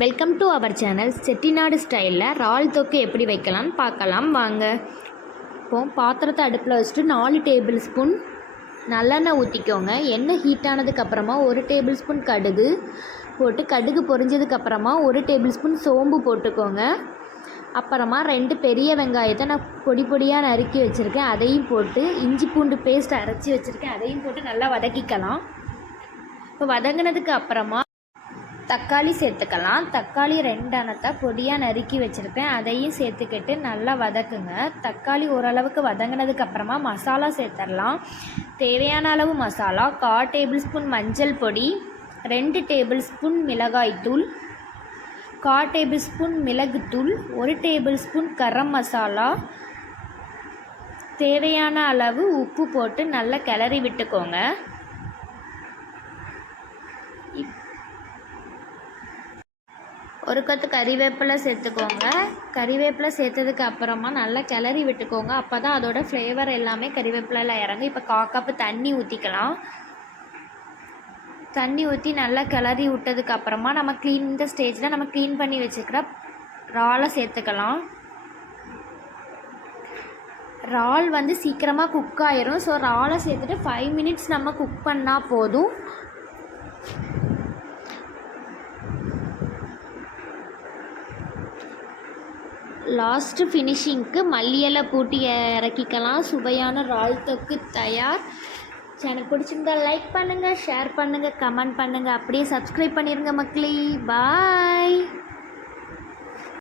Welcome to our channel Chettinad ஸ்டைலில் இறால் தொக்கு எப்படி வைக்கலாம்னு பார்க்கலாம் வாங்க. இப்போ பாத்திரத்தை அடுப்பில் வச்சுட்டு நாலு டேபிள் ஸ்பூன் நல்லெண்ணெய் ஊற்றிக்கோங்க எண்ணெய் ஹீட் ஆனதுக்கப்புறமா ஒரு டேபிள் ஸ்பூன் கடுகு போட்டு கடுகு பொரிஞ்சதுக்கப்புறமா ஒரு டேபிள் ஸ்பூன் சோம்பு போட்டுக்கோங்க. அப்புறமா ரெண்டு பெரிய வெங்காயத்தை நான் பொடி பொடியாக நறுக்கி வச்சுருக்கேன். அதையும் போட்டு இஞ்சி பூண்டு பேஸ்ட் அரைச்சி வச்சுருக்கேன். அதையும் போட்டு நல்லா வதக்கிக்கலாம். இப்போ வதங்கினதுக்கு அப்புறமா தக்காளி சேர்த்துக்கலாம். தக்காளி ரெண்டனத்தை பொடியாக நறுக்கி வச்சுருக்கேன் அதையும் சேர்த்துக்கிட்டு நல்லா வதக்குங்க. தக்காளி ஓரளவுக்கு வதங்கினதுக்கு அப்புறமா மசாலா சேர்த்துடலாம் தேவையான அளவு மசாலா கா டேபிள் ஸ்பூன் மஞ்சள் பொடி ரெண்டு டேபிள் ஸ்பூன் மிளகாய்த்தூள் கா டேபிள் ஸ்பூன் மிளகுத்தூள் ஒரு டேபிள் ஸ்பூன் கரம் மசாலா. தேவையான அளவு உப்பு போட்டு நல்லா கிளறி விட்டுக்கோங்க. ஒரு கொத்து கறிவேப்பிலை சேர்த்துக்கோங்க. கறிவேப்பிலை சேர்த்ததுக்கு அப்புறமா நல்லா கிளறி விட்டுக்கோங்க. அப்போ தான் அதோட ஃப்ளேவர் எல்லாமே கறிவேப்பிலையில் இறங்கும். இப்போ கா கப்பு தண்ணி ஊற்றிக்கலாம் தண்ணி ஊற்றி நல்லா கிளறி விட்டதுக்கு அப்புறமா நம்ம க்ளீன் இந்த ஸ்டேஜில் நம்ம க்ளீன் பண்ணி வச்சுக்கிற இறாலை சேர்த்துக்கலாம். இறால் வந்து சீக்கிரமாக குக் ஆயிரும். ஸோ இறாலை சேர்த்துட்டு ஃபைவ் மினிட்ஸ் நம்ம குக் பண்ணால் போதும். லாஸ்ட்டு ஃபினிஷிங்க்கு மல்லி இலை பூட்டி இறக்கிக்கலாம். சுவையான ரால் தொக்கு தயார். சேனல் பிடிச்சிருந்தா லைக் பண்ணுங்கள் ஷேர் பண்ணுங்கள் கமெண்ட் பண்ணுங்கள் அப்படியே சப்ஸ்கிரைப் பண்ணிடுங்க மக்களே. பாய்